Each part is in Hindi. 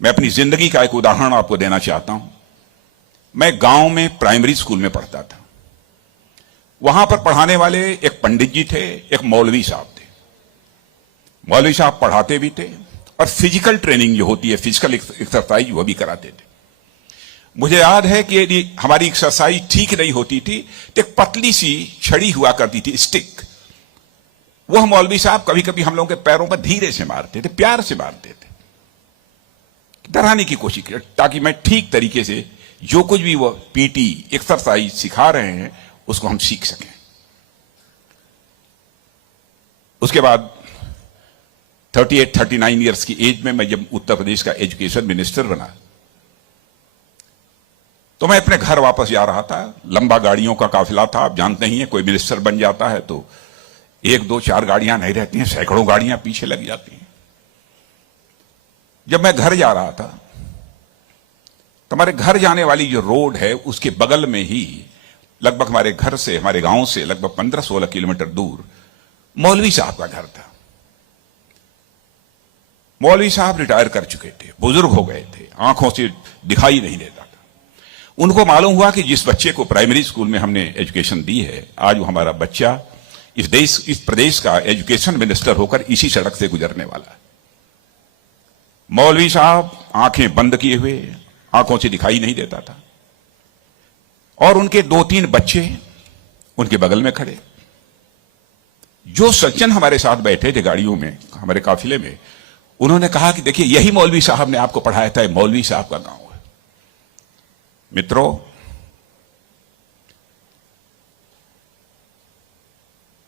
मैं अपनी जिंदगी का एक उदाहरण आपको देना चाहता हूं। मैं गांव में प्राइमरी स्कूल में पढ़ता था। वहां पर पढ़ाने वाले एक पंडित जी थे, एक मौलवी साहब थे। मौलवी साहब पढ़ाते भी थे और फिजिकल ट्रेनिंग जो होती है, फिजिकल एक्सरसाइज, वो भी कराते थे। मुझे याद है कि यदि हमारी एक्सरसाइज ठीक नहीं होती थी तो एक पतली सी छड़ी हुआ करती थी, स्टिक। वह मौलवी साहब कभी कभी हम लोगों के पैरों पर धीरे से मारते थे, प्यार से मारते थे, डराने की कोशिश की, ताकि मैं ठीक तरीके से जो कुछ भी वो पीटी एक्सरसाइज सिखा रहे हैं उसको हम सीख सकें। उसके बाद 38-39 इयर्स की एज में मैं जब उत्तर प्रदेश का एजुकेशन मिनिस्टर बना तो मैं अपने घर वापस जा रहा था। लंबा गाड़ियों का काफिला था। आप जानते ही हैं, कोई मिनिस्टर बन जाता है तो 1, 2, 4 गाड़ियां नहीं रहती हैं, सैकड़ों गाड़ियां पीछे लग जाती हैं। जब मैं घर जा रहा था तो हमारे घर जाने वाली जो रोड है उसके बगल में ही, लगभग हमारे घर से, हमारे गांव से लगभग 15-16 किलोमीटर दूर मौलवी साहब का घर था। मौलवी साहब रिटायर कर चुके थे, बुजुर्ग हो गए थे, आंखों से दिखाई नहीं देता था। उनको मालूम हुआ कि जिस बच्चे को प्राइमरी स्कूल में हमने एजुकेशन दी है, आज वो हमारा बच्चा इस प्रदेश का एजुकेशन मिनिस्टर होकर इसी सड़क से गुजरने वाला है। मौलवी साहब आंखें बंद किए हुए, आंखों से दिखाई नहीं देता था, और उनके 2-3 बच्चे उनके बगल में खड़े। जो सज्जन हमारे साथ बैठे थे गाड़ियों में, हमारे काफिले में, उन्होंने कहा कि देखिए, यही मौलवी साहब ने आपको पढ़ाया था, मौलवी साहब का गांव है। मित्रों,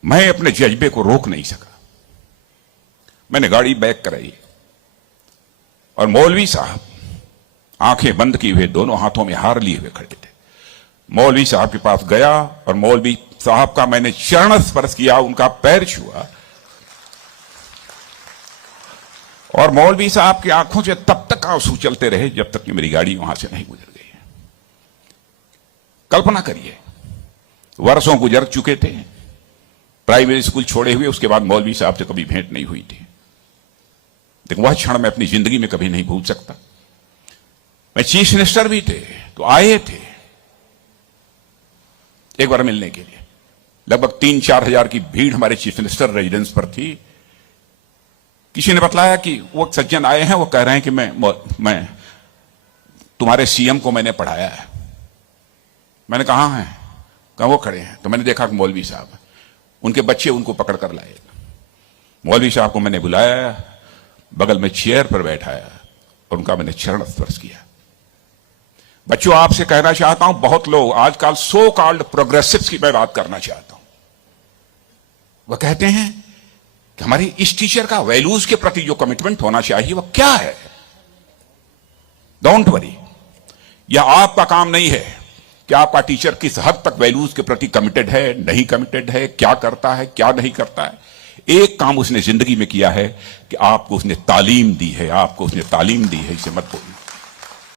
मैं अपने जज्बे को रोक नहीं सका। मैंने गाड़ी बैक कराई और मौलवी साहब आंखें बंद किए हुए, दोनों हाथों में हार लिए हुए खड़े थे। मौलवी साहब के पास गया और मौलवी साहब का मैंने चरण स्पर्श किया, उनका पैर छुआ, और मौलवी साहब की आंखों से तब तक आंसू चलते रहे जब तक कि मेरी गाड़ी वहां से नहीं गुजर गई। कल्पना करिए, वर्षों गुजर चुके थे, प्राइमरी स्कूल छोड़े हुए, उसके बाद मौलवी साहब से कभी भेंट नहीं हुई थी। लेकिन वह क्षण मैं अपनी जिंदगी में कभी नहीं भूल सकता। मैं चीफ मिनिस्टर भी थे तो आए थे एक बार मिलने के लिए। लगभग 3-4 हजार की भीड़ हमारे चीफ मिनिस्टर रेजिडेंस पर थी। किसी ने बतलाया कि वो सज्जन आए हैं, वो कह रहे हैं कि मैं तुम्हारे सीएम को मैंने पढ़ाया है। मैंने कहा है, कहा वो खड़े हैं। तो मैंने देखा कि मौलवी साहब, उनके बच्चे उनको पकड़ कर लाए। मौलवी साहब को मैंने बुलाया, बगल में चेयर पर बैठाया और उनका मैंने चरण स्पर्श किया। बच्चों, आपसे कहना चाहता हूं, बहुत लोग आजकल सो कॉल्ड प्रोग्रेसिव्स की मैं बात करना चाहता हूं। वह कहते हैं कि हमारी इस टीचर का वैल्यूज के प्रति जो कमिटमेंट होना चाहिए वह क्या है। डोंट वरी, यह आपका काम नहीं है कि आपका टीचर किस हद तक वैल्यूज के प्रति कमिटेड है, नहीं कमिटेड है, क्या करता है, क्या नहीं करता है। एक काम उसने जिंदगी में किया है कि आपको उसने तालीम दी है, आपको उसने तालीम दी है, इसे मत भूलिए।